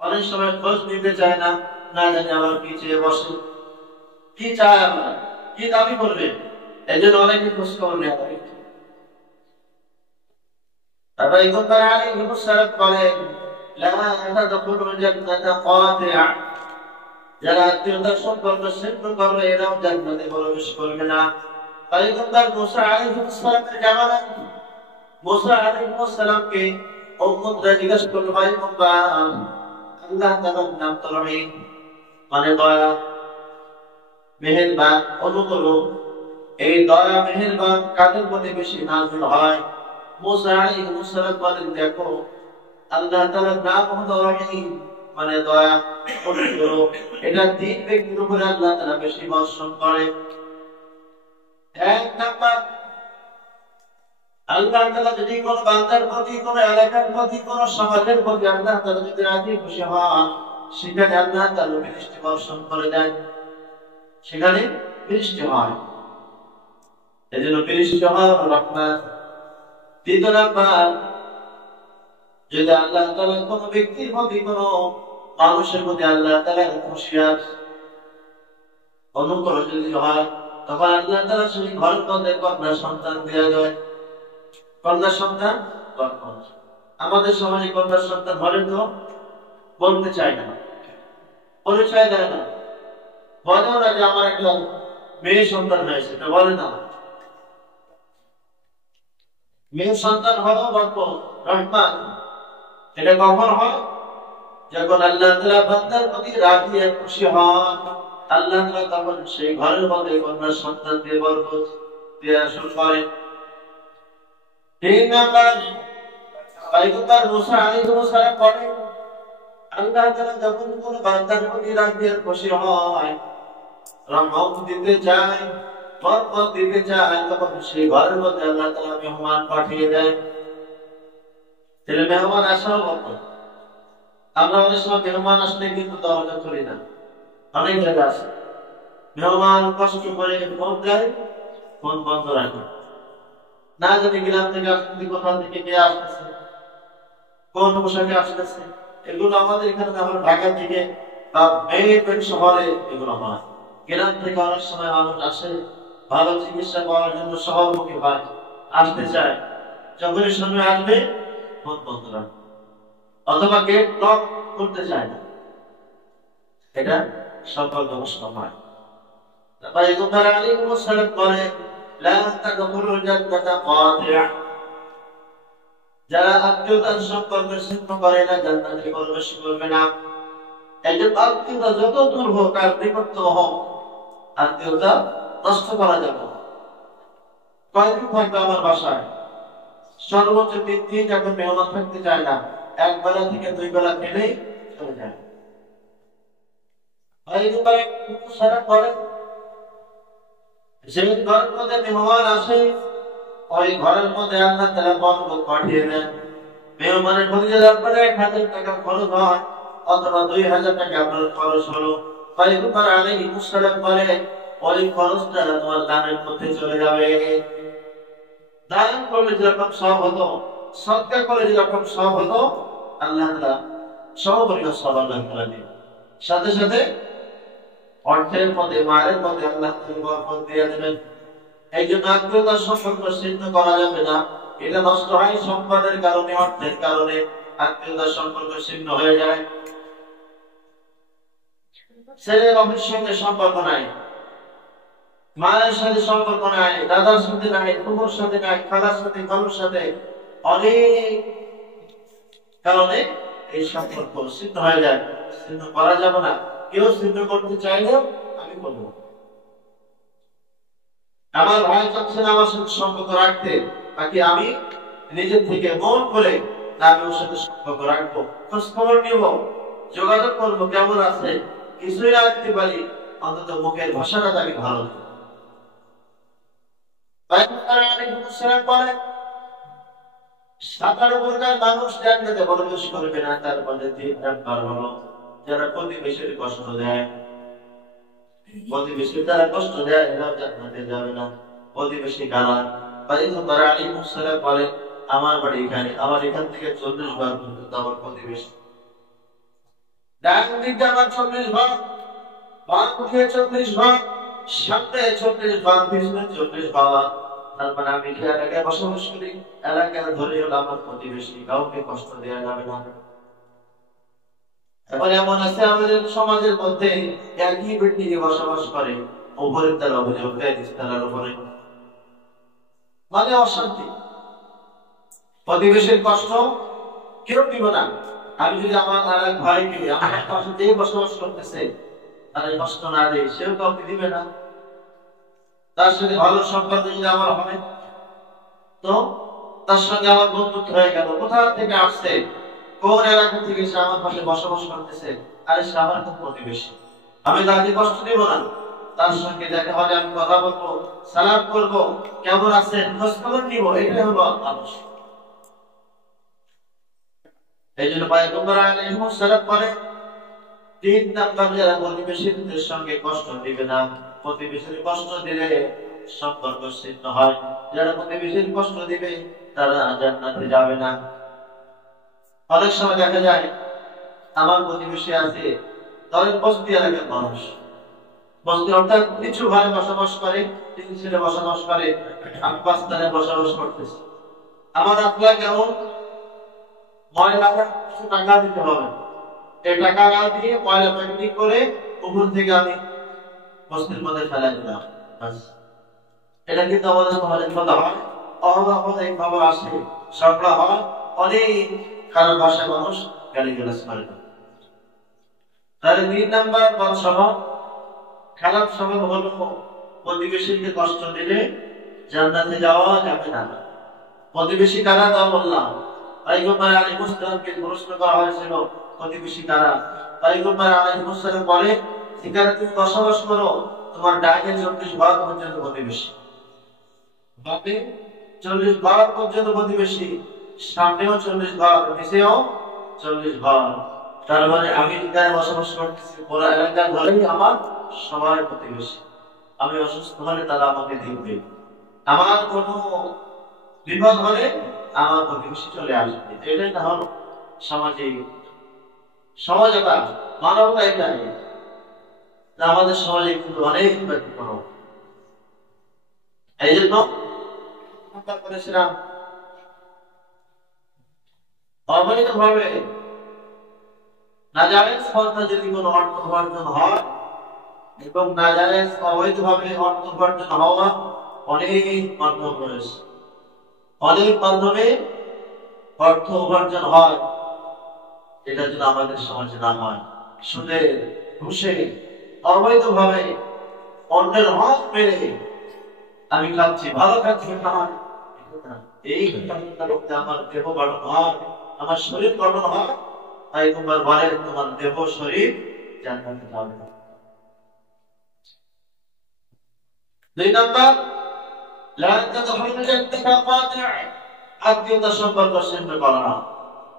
অনেক সময় খোঁজ নিতে চায় না, না জানি আবার কি চেয়ে বসে, কি চায় আমরা, কি দাবি করবে, এই জন্য অনেকে খোঁজ খবর নেওয়া হয়। তারপর ইকবাল আলাইহিস সালাম বলেন, লা তাদখুলুল জান্নাতা কাতিআ, যারা আত্মীয়তার সম্পর্ক ছিন্ন করবে এরাও জান্নাতে প্রবেশ করবে না। পয়গম্বর মুসা আলাইহিস সালামের জামানা, মুসা আলাইহিস সালামকে উম্মতরা জিজ্ঞাসা করলো, পয়গম্বর, আল্লাহ তাআলার নাম তো রহিম, মানে দয়া, মেহেরবান, অনুগ্রহ, এই দয়া মেহেরবান কাদের প্রতি বেশি নাযিল হয়? মুসা আলাইহিস সালাম বলেন, দেখো আল্লাহ তাআলার নাম হলো রহিম, মানে দয়া, অনুগ্রহ, এটা তিন ব্যক্তির উপরে আল্লাহ তাআলা বেশি বর্ষণ করে। এক নাম্বার, আল্লাহ তাআলা যদি কোন বান্দার প্রতি, কোন এলাকার প্রতি, কোন সমাজের প্রতি আল্লাহ তাআলা যদি রাজি খুশি হন, সেখানে আল্লাহ তাআলা বৃষ্টি বর্ষণ করে দেন, সেখানে বৃষ্টি হয়, এজন্য বৃষ্টি হওয়ার রহমত। দ্বিতীয় নাম্বার, যদি আল্লাহ তাআলা কোন ব্যক্তির প্রতি, কোন মানুষের প্রতি আল্লাহ তাআলা খুশি আছে, অনুগ্রহ যদি হয়, তখন আল্লাহ তাআলা সেই ঘরের মধ্যে কন্যা সন্তান দেয়া যায়, কন্যা সন্তান। আমাদের সমাজে কন্যা সন্তান হলে তো বলতে চায় না, পরিচয় দেয় না, বলেও না যে আমার একটা মেয়ে সন্তান হয়েছে, এটা বলে না। মেয়ে সন্তান হওয়া বরকত, রহমান, এটা কখন হয়? যখন আল্লাহ তাআলা বান্দার প্রতি রাজি আর খুশি হন, আল্লাহ তাআলা তখন সেই ঘরের মধ্যে কন্যা সন্তান দিয়ে বরকত দেয়া শুরু করেন। তিন নাম্বার, পয়গম্বর মুসা আলাইহিস সালাম বলেন, আল্লাহ তাআলা যখন কোন বান্দার প্রতি রাজি আর খুশি হয়, রহমত দিতে চায়, বরকত দিতে চায়, তখন সেই ঘরের মধ্যে আল্লাহ তাআলা মেহমান পাঠিয়ে দেয়। তাহলে মেহমান আসাও বরকত। আমরা অনেক সময় মেহমান আসলে কিন্তু দরজা খুলি না, অনেক জায়গা আছে মেহমান কষ্ট করে ফোন দেয়, ফোন বন্ধ রাখে, না জানি গ্রাম থেকে আসতেছে, কোথা থেকে কে আসতেছে, কোন পোশাকে আসতেছে, এগুলো আমাদের এখানে, আমরা ঢাকা থেকে বা মেহেরপুর শহরে এগুলো হয়। গ্রাম থেকে অনেক সময় মানুষ আসে ভালো চিকিৎসা পাওয়ার জন্য, শহরমুখী হয়, আসতে চায়, যখনই সময় আসবে ফোন বন্ধ রাখবে, অথবা গেট লক করতে চায় না, এটা সম্পর্ক নষ্ট হয়। পয়গম্বর আলাইহিস সালাম বলে, লা তাদখুলুল জান্নাতা কাতিআ, যারা আত্মীয়তার সম্পর্ক ছিন্ন করে না জান্নাতে প্রবেশ করবে না। এই যে আত্মীয়তা যত দূর হোক আর নিকট হোক, আত্মীয়তা নষ্ট করা যাবে না। কয়দিন থাকবে আমার বাসায়? সর্বোচ্চ 3 দিন। যখন মেহমান থাকতে চায় না, এক বেলা থেকে 2 বেলা খেলেই চলে যায়। পয়গম্বর সালাম বলেন, যে ঘরের মধ্যে মেহমান আসে, ওই ঘরের মধ্যে আল্লাহ তাআলা বরকত পাঠিয়ে দেন। মেহমানের প্রতি যদি আপনার 1000 টাকা খরচ হয়, অথবা 2000 টাকা আপনার খরচ হলো, পয়গম্বর আলাইহিস সালাম বলে, ওই খরচটা তোমার দানের মধ্যে চলে যাবে। দান করলে যেরকম সওয়াব হতো, সদকা করলে যেরকম সওয়াব হতো, আল্লাহ তাআলা সর্বোপরি সওয়াব আল্লাহ তাআলা দিবেন। সাথে সাথে অর্থের মধ্যে, মায়ের মধ্যে আল্লাহ তাআলা বরকত দিয়ে দেবেন। এই জন্য আত্মীয়তার সম্পর্ক ছিন্ন করা যাবে না। এটা নষ্ট হয় সম্পদের কারণে, অর্থের কারণে আত্মীয়তার সম্পর্ক ছিন্ন হয়ে যায়। ছেলের বাবার সঙ্গে সম্পর্ক নাই, মায়ের সাথে সম্পর্ক নাই, দাদার সাথে নাই, ফুফুর সাথে নাই, খালার সাথে, খালুর সাথে, অনেক কারণে এই সম্পর্ক ছিন্ন হয়ে যায়। ছিন্ন করা যাবে না। কেউ ছিন্ন করতে চাইলেও আমি করবো। আমার ভাই চাচ্ছেন আমার সাথে সম্পর্ক রাখতে, বাকি আমি নিজের থেকে মন করে আমি ওর সাথে সম্পর্ক রাখবো, খোঁজ খবর নিব, যোগাযোগ করবো, কেমন আছে, কিছুই রাখতে পারি, অন্তত মুখের ভাষাটা তাকে ভালো লাগে। বলেন, 7 প্রকার মানুষ জান্নাতে প্রবেশ করবে না। তার মধ্যে 3 নাম্বার হলো যারা প্রতিবেশীর কষ্ট দেয়। প্রতিবেশী যারা কষ্ট দেয় এরাও জান্নাতে যাবে না। প্রতিবেশী কারা? পয়গম্বর আলাইহিস সালাম বলেন, আমার বাড়ি এখানে, আমার এখান থেকে 40 বার পর্যন্ত আমার প্রতিবেশী। ডান দিকে আমার 40 ভাগ, বাম দিকে 40 ভাগ, সামনে 40 ভাগ, পিছনে 40 ভাগ। তার মানে আমি যে এলাকায় বসবাস করি, এলাকার ধরে হলো আমার প্রতিবেশী, কাউকে কষ্ট দেওয়া যাবে না। এখন এমন আছে আমাদের সমাজের মধ্যে একই বিল্ডিং এ বসবাস করে, উপরের তলা অভিযোগ দেয় নিচতলার উপরে, মানে অশান্তি। প্রতিবেশীর কষ্ট কেউ দিব না। আমি যদি আমার আর এক ভাইকে আমার পাশে যে বসবাস করতেছে তার কষ্ট না দেয়, সেও কাউকে দিবে না। তার সাথে ভালো সম্পর্ক যদি আমার হয়, তো তার সঙ্গে আমার বন্ধুত্ব হয়ে গেল। কোথা থেকে আসছে, কোন এলাকা থেকে সে আমার পাশে বসবাস করতেছে, আরে সে আমার তো প্রতিবেশী, আমি তাকে কষ্ট দিব না। তার সঙ্গে দেখা হলে আমি কথা বলবো, সালাম করবো, কেমন আছেন খোঁজ খবর নিব, এটাই হলো মানুষ। এই জন্য পয়গম্বর আলাইহিস সালাম বলেন, 3 নাম্বার যারা প্রতিবেশীদের সঙ্গে কষ্ট দিবে না, প্রতিবেশীর কষ্ট দিলে সম্পর্ক ছিন্ন হয়। যারা প্রতিবেশীর কষ্ট দিবে তারা জান্নাতে যাবে না। অনেক সময় দেখা যায় আমার প্রতিবেশী আছে, ধরেন বস্তি এলাকার মানুষ, বস্তি অর্থাৎ কিছু ঘরে বসবাস করে, 3 ছেলে বসবাস করে, আমি 5 স্থানে বসবাস করতেছি। আমার আপনার কেমন ময়লা কিছু টাকা দিতে হবে, এই টাকা দিয়ে ময়লা প্যাকেটিং করে উপর থেকে আমি বস্তির মধ্যে ফেলাই দিলাম। এটা কিন্তু আমাদের সমাজের কথা হয়, অনেক খবর আসে, ঝগড়া হয়, অনেক খারাপ ভাষায় মানুষ গালিগালাজ করে। তাহলে 3 নাম্বার বদ স্বভাব, খারাপ স্বভাব হলো প্রতিবেশীকে কষ্ট দিলে জান্নাতে যাওয়া যাবে না। প্রতিবেশী কারা তা বললাম। পয়গম্বর আলাইহিস সালামকে প্রশ্ন করা হয়েছিল প্রতিবেশী কারা। পয়গম্বর আলাইহিস সালাম বলে, যেখানে তুমি বসবাস করো তোমার ডাইনে 40 ভাগ পর্যন্ত প্রতিবেশী, বামে 40 ভাগ পর্যন্ত প্রতিবেশী, সামনেও 40 ভাগ, নিচেও 40 ভাগ। তার মানে আমি যেখানে বসবাস করতেছি পুরো এলাকার ধরেই আমার সবাই প্রতিবেশী। আমি অসুস্থ হলে তারা আমাকে দেখবে, আমার কোনো বিপদ হলে আমার প্রতিবেশী চলে আসবে। এটাই না হলো সামাজিক সমাজতা, মানবতা। এটাই আমাদের সমাজে কিন্তু অনেক ব্যতিক্রম। এই জন্য করেছিলাম অবৈধভাবে নাজায়েজ পন্থা যদি কোনো অর্থ উপার্জন হয়, এবং নাজায়েজ অবৈধভাবে অর্থ উপার্জন হওয়া অনেক মাধ্যম রয়েছে, অনেক মাধ্যমে অর্থ উপার্জন হয়। এটা যদি আমাদের সমাজে না হয়, সুদে ঘুষে অবৈধভাবে অন্যের হক মেরে আমি খাচ্ছি, ভালো খাচ্ছি না, এই কারণে আমার দেহ গঠন হয়, আমার শরীর গঠন হয়। তাই তোমার বলেন তোমার দেহ শরীর জান্নাতে যাবে না। 2 নাম্বার, লা তাদখুলুল জান্নাতা কাতি', আত্মীয়তার সম্পর্ক ছিন্ন করা না।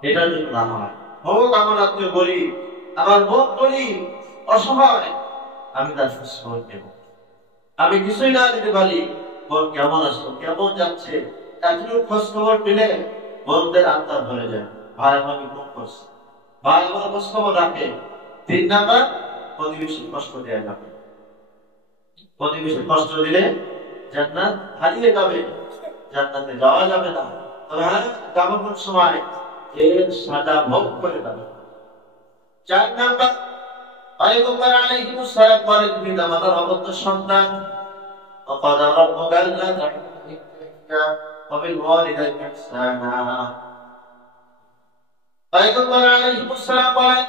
এটা যদি না হয়, হোক আমার আত্মীয় গরিব, আমার বোন গরিব, অসহায়, আমি তার খোঁজ খবর নেব। আমি কিছুই না দিতে পারি, বোন কেমন আছো, কেমন যাচ্ছে, এতটুকু খোঁজ খবর পেলে বোনদের আত্মা ধরে যায়, ভাই আমাকে ফোন করছে, ভাই আমার খোঁজ খবর রাখে। 3 নাম্বার, প্রতিবেশীর কষ্ট দেয়া যাবে। প্রতিবেশীর কষ্ট দিলে জান্নাত হারিয়ে যাবে, জান্নাতে যাওয়া যাবে না। তবে হ্যাঁ, যাবার সময় এর সাজা ভোগ করে যাবে। 4 নাম্বার, পয়গম্বর আলাইহিস সালাম বলেন, পিতামাতার অবদ্ধ সন্তান, وقضى ربك ألا تعبدوا إلا وبالوالدين إحسانا। পয়গম্বর আলাইহিস সালাম বলেন,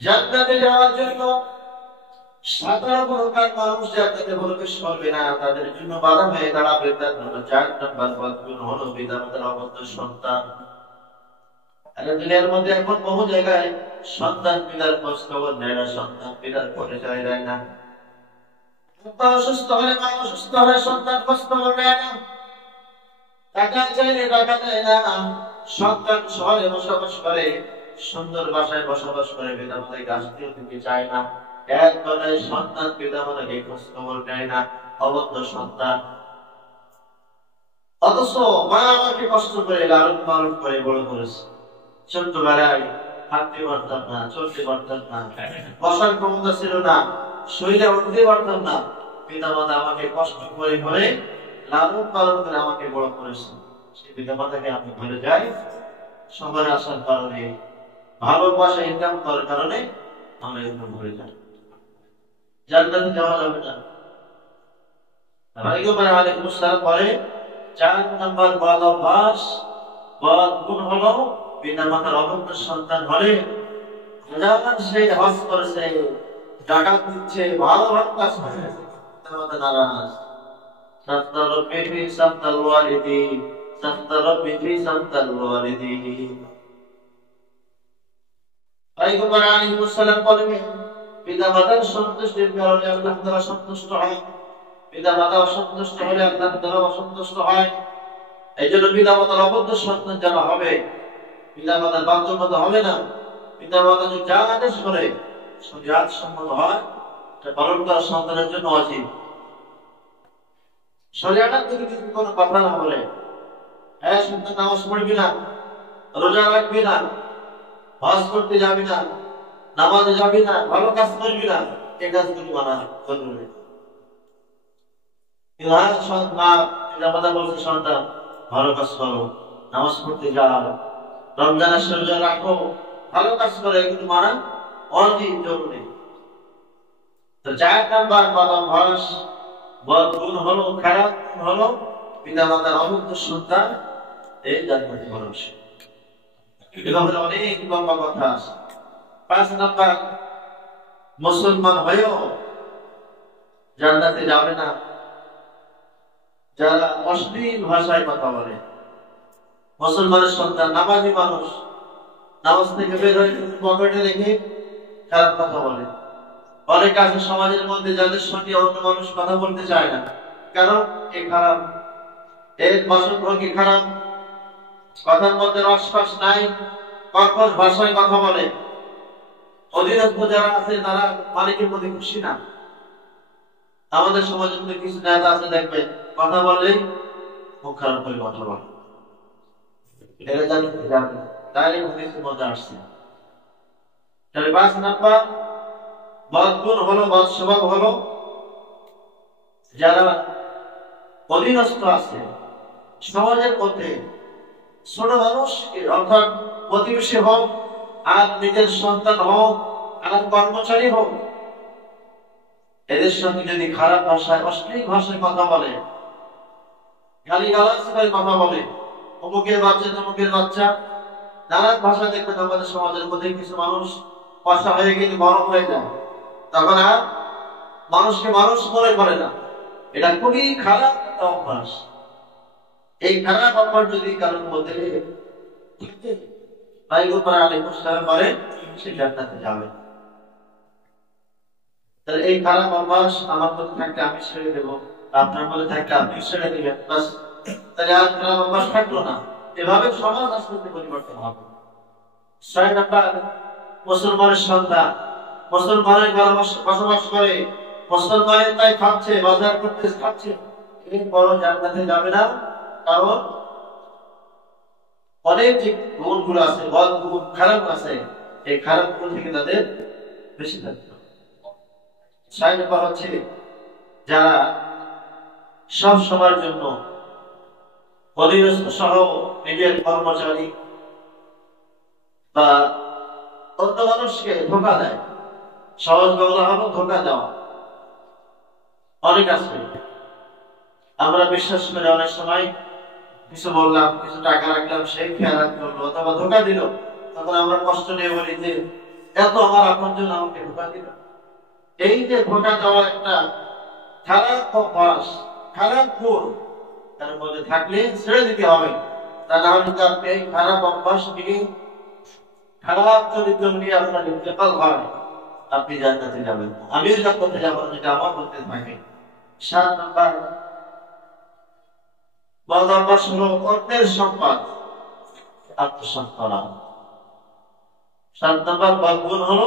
জান্নাতে যাওয়ার জন্য সাধারণ প্রকার মানুষ জান্নাতে প্রবেশ করবে না, তাদের জন্য বাধা হয়ে দাঁড়াবে। তার জন্য 4 নাম্বার পদগুণ হলো পিতামাতার অবদ্ধ সন্তান। দুনিয়ার মধ্যে এখন বহু জায়গায় সন্তান পিতার খোঁজ খবর নেয় না, সন্তান পিতার পরিচয় দেয় না। অসুস্থ হলে মা অসুস্থ হলে সন্তান খোঁজ খবর নেয় না, টাকা চাইলে টাকা দেয় না। সন্তান শহরে বসবাস করে, সুন্দর বাসায় বসবাস করে, পিতামাতাকে আত্মীয় দিতে চায় না। এক কথায় সন্তান পিতামাতাকে খোঁজ খবর নেয় না, অবদ্ধ সন্তান। অথচ মা আমাকে কষ্ট করে লালন পালন করে বড় করেছে। ছোট্টবেলায় হাঁটতে পারতাম না, চলতে পারতাম না, বসার ক্ষমতা ছিল না, শরীরে উঠতে পারতাম না। পিতা মাতা আমাকে কষ্ট করে করে লালন পালন করে আমাকে বড় করেছেন। সেই পিতা মাতাকে আমি ভুলে যাই শহরে আসার কারণে, ভালোবাসা ইনকাম করার কারণে আমরা এরকম ভুলে যাই। জান্নাতে যাওয়া যাবে না। পয়গম্বর আলাইহিস সালাম পরে 4 নম্বর বদ অভ্যাস, বদ গুণ হলো পিতা মাতার অবৈধ সন্তান হলে হাজার সে হজ করেছে, জাকাত দিচ্ছে, ভালো ভালো কাজ করছে, পিতা মাতা নারাজ। সাত্তা রব্বি ফি সাত্তাল ওয়ালিদি, সাত্তা রব্বি ফি সাত্তাল ওয়ালিদি। পয়গম্বর আলাইহিস সালাম বলেন পিতা মাতার সন্তুষ্টির কারণে আল্লাহ তাআলা সন্তুষ্ট হয়, পিতা মাতা অসন্তুষ্ট হলে আল্লাহ তাআলা অসন্তুষ্ট হয়। এইজন্য পিতা মাতার অবৈধ সন্তান যারা হবে, পিতা মাতার বাধ্যবাধকতা হবে না, পিতা মাতা যদি যা আদেশ করে শরীয়ত সম্মত হয়, এটা পালন করা সন্তানের জন্য ওয়াজিব। শরীয়ত থেকে যদি কোনো কথা না বলে, হ্যাঁ সন্তান নামাজ পড়বি না, রোজা রাখবি না, হজ করতে যাবি না, নামাজে যাবি না, ভালো কাজ করবি না, এই কাজগুলি মানা জরুরি। সন্তান ভালো কাজ করো, নামাজ পড়তে যাও, রমজানের রোজা রাখো, ভালো কাজ করো, এগুলো মানা অনেক জরুরি। তো 4 নাম্বার বদঅভ্যাস, বদগুণ হলো, খারাপ গুণ হলো পিতা মাতার অবৈধ সন্তান এই জান্নাতে প্রবেশ। এভাবে অনেক লম্বা কথা আছে। 5 নাম্বার, মুসলমান হয়েও জান্নাতে যাবে না যারা অশ্লীল ভাষায় কথা বলে। মুসলমানের সন্তান, নামাজি মানুষ, নামাজ থেকে বের হয়ে পকেটে রেখে খারাপ কথা বলে। অনেক আছে সমাজের মধ্যে যাদের সঙ্গে অন্য মানুষ কথা বলতে চায় না, কারণ এ খারাপ, এর বাসভঙ্গি খারাপ, কথার মধ্যে রসফস নাই, কর্কশ ভাষায় কথা বলে। অধীনস্থ যারা আছে তারা মালিকের প্রতি খুশি না। আমাদের সমাজের মধ্যে কিছু নেতা আছে দেখবেন, কথা বললেই মুখ খারাপ করে কথা বলে। এরা জানতে যাবে তাই কিছু মজা আসছে। তাহলে 5 নাম্বার বদগুণ হলো, বদ স্বভাব হলো যারা অধীনস্থ আছে সমাজের মধ্যে, ছোট মানুষ অর্থাৎ প্রতিবেশী হোক, আর নিজের সন্তান হোক, আর কর্মচারী হোক, এদের সঙ্গে যদি খারাপ ভাষায়, অশ্লীল ভাষায় কথা বলে, গালিগালাজ করে কথা বলে, অমুকের বাচ্চা তমুকের বাচ্চা, নানান ভাষা দেখবেন আমাদের সমাজের মধ্যে কিছু মানুষ পয়সা হয়ে গেলে গরম হয়ে যায়, তখন আর মানুষকে মানুষ মনে করে না। এটা খুবই খারাপ একটা অভ্যাস। এই খারাপ অভ্যাস যদি কারোর মধ্যে পয়গম্বর আলাইহিস সালাম বলেন সে জান্নাতে যাবে। তাহলে এই খারাপ অভ্যাস আমার মধ্যে থাকলে আমি ছেড়ে দেবো, আপনার মধ্যে থাকলে আপনি ছেড়ে দিবেন, বাস। তাহলে আর খারাপ অভ্যাস থাকলো না। এভাবে সমাজ আস্তে আস্তে পরিবর্তন হবে। 6 নাম্বার, মুসলমানের সন্তান, মুসলমানের ঘরে বসবাস করে, মুসলমানের তাই খাচ্ছে, বাজার করতে খাচ্ছে, এর বড় জান্নাতে যাবে না। কারণ অনেক যে গুণগুলো আছে, বদ গুণ, খারাপ আছে, এই খারাপ গুণ থেকে তাদের বেশি থাকবে। 6 নাম্বার হচ্ছে যারা সব সময়ের জন্য অধীনস্থ সহ নিজের কর্মচারী বা অন্য মানুষকে ধোঁকা দেয়। সহজ বাংলা হলো ধোঁকা দেওয়া। অনেক আছে, আমরা বিশ্বাস করে অনেক সময় কিছু বললাম, কিছু টাকা রাখলাম, সেই খেয়াল করলো অথবা ধোঁকা দিল, তখন আমরা কষ্ট নিয়ে বলি যে এত আমার আপনজন আমাকে ধোঁকা দিল। এই যে ধোঁকা দেওয়া একটা খারাপ অভ্যাস, খারাপ গুণ, তার মধ্যে থাকলে ছেড়ে দিতে হবে। তা না হলে আপনি এই খারাপ অভ্যাস নিয়ে, খারাপ চরিত্র নিয়ে আপনার ইন্তেকাল হয়, আপনি জান্নাতে যাবেন। আমিও জান্নাতে যাব না, যেটা আমার মধ্যে থাকে। 7 নাম্বার বদ অভ্যাস হলো অন্যের সম্পদ আত্মসাৎ করা। 7 নাম্বার বদ গুণ হলো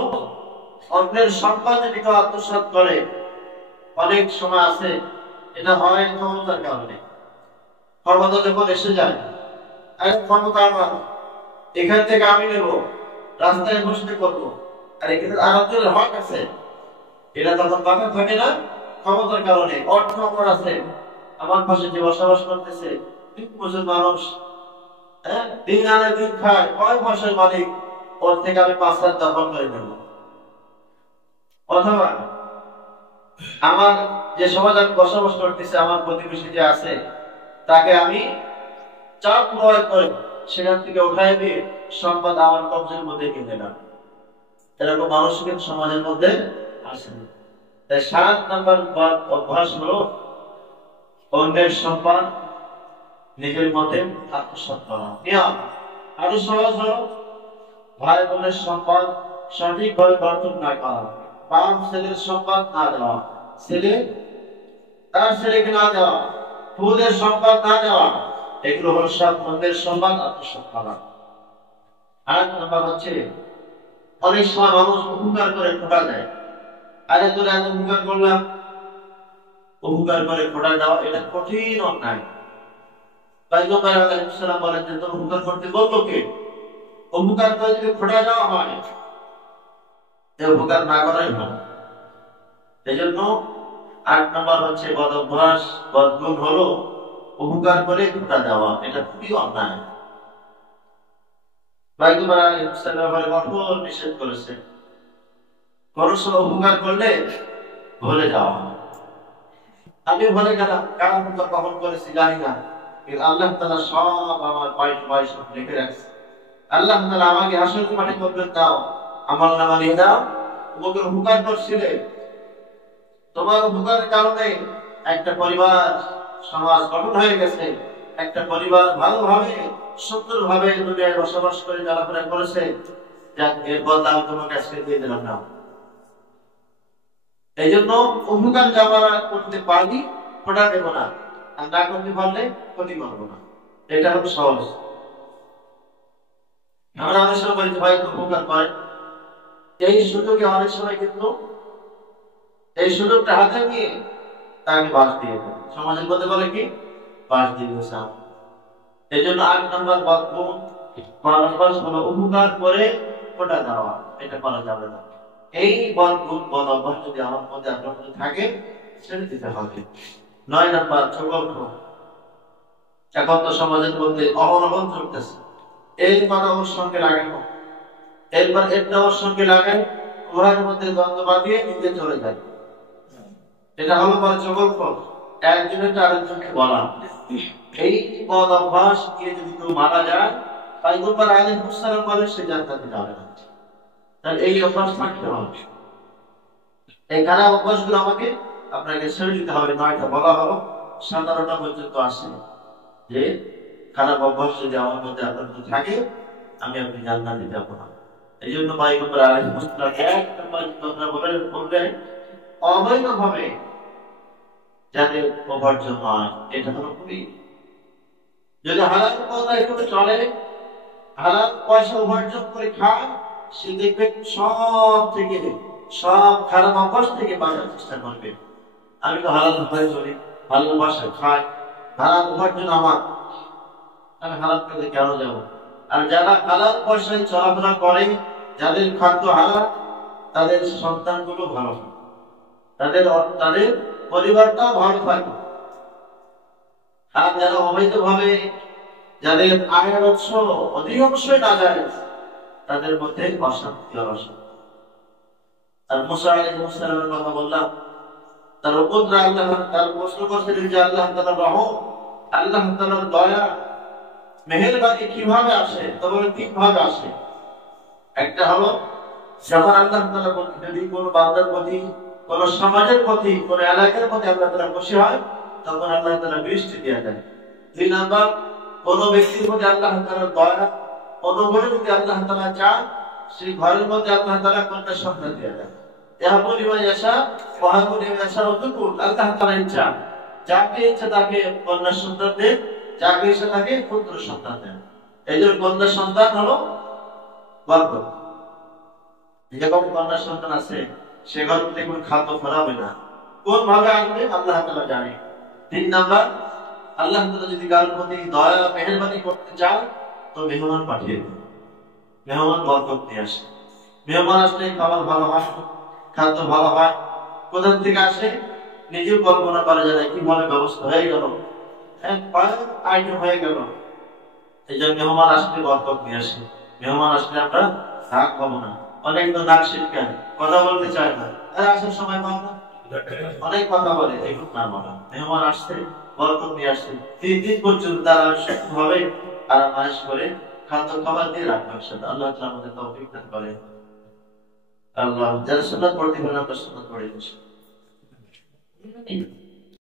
অন্যের সম্পদ যদি কেউ আত্মসাৎ করে। অনেক সময় আছে এটা হয় ক্ষমতার কারণে। ক্ষমতা যখন এসে যায়, ক্ষমতা আমার, এখান থেকে আমি নেব, রাস্তায় বসতে করবো, আর এখানে আরেকজনের হক আছে, এটা তখন বাধা থাকে না। ক্ষমতার কারণে অর্থ আমার আছে, আমার পাশে যে বসবাস করতেছে মানুষ, হ্যাঁ, দিন আনে দিন খায়, কয় মাসের মালিক, ওর থেকে আমি 5 লাখ দখল করে নেব। অথবা আমার যে সমাজ আমি বসবাস করতেছি, আমার প্রতিবেশী যে আছে, তাকে আমি চাপ প্রয়োগ করে সেখান থেকে উঠাই দিয়ে সম্পদ আমার কবজের মধ্যে কিনে না। এরকম মানুষ কিন্তু সমাজের মধ্যে আছে। তাই 7 নাম্বার অভ্যাস হলো অন্যের সম্পদ নিজের মধ্যে আত্মসাৎ করা। নিয়ম আরো সহজ হলো ভাই বোনের সম্পদ সঠিকভাবে বন্টন না করা, বাপ ছেলের সম্পদ না দেওয়া, ছেলে তার ছেলেকে না দেওয়া, ফুলের সম্পদ না দেওয়া, এগুলো হলো সব অন্যের সম্পদ আত্মসাৎ করা। 8 নাম্বার হচ্ছে অনেক সময় মানুষ উপকার করে খোটা দেয়। আরে তোর এত উপকার করলাম, উপকার করে খোটা দেওয়া এটা কঠিন অন্যায়। পয়গম্বর আলাইহিস সালাম বলেন যে তোর উপকার করতে বললো কে? উপকার করে যদি খোটা দেওয়া হয়, এই উপকার না করাই ভালো। এজন্য 8 নাম্বার হচ্ছে বদ অভ্যাস, বদগুণ হলো উপকার করে খোটা দেওয়া, এটা খুবই অন্যায়। পয়গম্বর আলাইহিস সালাম কঠোর নিষেধ করেছে, কারো সঙ্গে উপকার করলে ভুলে যাওয়া। আমি ভুলে গেলাম, কারণ উপকার কখন করেছি জানি না, কিন্তু আল্লাহ তাআলা সব আমার পাই সব লিখে রাখছে। আল্লাহ তাআলা আমাকে হাসরের মাঠে করবেন, দাও আমার নামে নিয়ে দাও, তোমাকে উপকার করছিলে, তোমার উপকারের কারণে একটা পরিবার সমাজ গঠন হয়ে গেছে, একটা পরিবার ভালোভাবে সুন্দরভাবে দুনিয়ায় বসবাস করে চলাফেরা করেছে, যাক এর বদলা আমি তোমাকে আজকে দিয়ে দিলাম না। এই জন্য উপকার যারা করতে পারি ওটা দেবো না, আর না করতে পারলে ক্ষতি করবো না, এটা হলো সহজ। আমরা অনেক সময় বলি ভাই উপকার করে, এই সুযোগে অনেক সময় কিন্তু এই সুযোগটা হাতে নিয়ে তাকে বাস দিয়ে দেয়, সমাজের মধ্যে বলে কি বাস দিয়ে দিয়েছে। এই জন্য 8 নাম্বার বদগুণ হলো উপকার করে খোটা দেওয়া, এটা করা যাবে না। এই বদগুণ বদ অভ্যাস যদি আমার মধ্যে আপনার মধ্যে থাকে ছেড়ে দিতে হবে। 9 নাম্বার চক্রান্ত, এখন তো সমাজের মধ্যে অহরহ চলতেছে, এই কথা ওর সঙ্গে লাগানো, এরপর এটা ওর সঙ্গে লাগাই, ওর মধ্যে দ্বন্দ্ব বাঁধিয়ে নিজে চলে যায়, এটা হলো বড় চক্রান্ত, একজনের আরেকজনকে বলা। এই বদ অভ্যাস দিয়ে যদি কেউ মারা যায়, পয়গম্বর আলাইহিস সালাম বলে সে জান্নাতে যাবে না। তাহলে এই অভ্যাস থাকতে হবে, এই খারাপ অভ্যাসগুলো আমাকে আপনাকে ছেড়ে দিতে হবে। 9টা বলা হলো, 17টা পর্যন্ত আসে যে খারাপ অভ্যাস যদি আমার মধ্যে আপনার মধ্যে থাকে আমি আপনি জান্নাতে যাব না। এই জন্য পয়গম্বর আলাইহিস সালাম এক নম্বর কথা বললেন অবৈধভাবে যাতে উপার্জন হয়, এটা হলো খুবই, যদি হালাল পথে একটু চলে, হালাল পয়সা উপার্জন করে খায়, সে দেখবে সব খারাপ অভ্যাস থেকে বাঁচার চেষ্টা করবে। আমি তো হালাল ভাবে চলি, হালাল পয়সা খাই, হালাল উপার্জন আমার, আমি হালাল পথে কেন যাবো? আর যারা হালাল পয়সায় চলাফেরা করে, যাদের খাদ্য হালাল, তাদের সন্তানগুলো ভালো থাকে, তাদের পরিবারটাও ভালো থাকে। আর যারা অবৈধভাবে, যাদের আয়ের উৎস অধিকাংশই নাজায়েজ, তাদের মধ্যে অশান্তি অশান্তি। আর মুসা আলাইহিস সালামের কথা বললাম, তার উপর আল্লাহ তার প্রশ্ন করছিলেন যে আল্লাহ তাআলার রহম, আল্লাহ তাআলার দয়া মেহেরবানি কিভাবে আসে? তবে 3 ভাবে আসে। একটা হলো যখন আল্লাহ তাআলা যদি কোনো বান্দার প্রতি, কোন সমাজের প্রতি, কোন এলাকার প্রতি আল্লাহ তাআলা খুশি হয়, তখন আল্লাহ তাআলা বৃষ্টি দিয়ে দেন। 2 নাম্বার, কোন ব্যক্তির প্রতি আল্লাহ তাআলার দয়া অনুগ্রহ যদি আল্লাহ তাআলা চান, সেই ঘরের মধ্যে আল্লাহ তাআলা কন্যা সন্তান দিয়ে দেন। ইয়াহবুলি মা ইয়াশা ওয়া হাবুলি মা ইয়াশা যুকুর, আল্লাহ তাআলা ইচ্ছা, যাকে ইচ্ছা তাকে কন্যা সন্তান দেন, যাকে ইচ্ছা তাকে পুত্র সন্তান দেন। এই যে কন্যা সন্তান হলো বরকত। যেরকম কন্যা সন্তান আছে, সে ঘর থেকে কোনো খাদ্য ফেরাবে না, কোন ভাবে আসবে আল্লাহ তাআলা জানে। 3 নাম্বার, আল্লাহ তাআলা যদি কারোর প্রতি দয়া মেহেরবানি করতে চান তো মেহমান পাঠিয়ে দেন। মেহমান বরকত নিয়ে আসে। মেহমান আসলে খাবার ভালো হয়, খাদ্য ভালো হয়। কোথা থেকে আসে নিজেও কল্পনা করা যায় কিভাবে ব্যবস্থা হয়ে গেল, আইটেম হয়ে গেল। এই জন্য মেহমান আসলে বরকত নিয়ে আসে। মেহমান আসলে আমরা রাগ পাবো না। অনেক তো নাক শিখেন, কথা বলতে চায় না, আসার সময় পাবো না, অনেক কথা বলে। এগুলো না বলা, মেহমান আসছে বরকত নিয়ে আসছে, 3 দিন পর্যন্ত তারা সুস্থভাবে আরাম আয়েশ করে খাদ্য খাবার দিয়ে রাখবে সাথে। আল্লাহ তাআলা আমাদের তৌফিক দান করে। আল্লাহ যারা সুন্নাত পড়তে পারেন আমরা সুন্নাত পড়ে দিচ্ছি।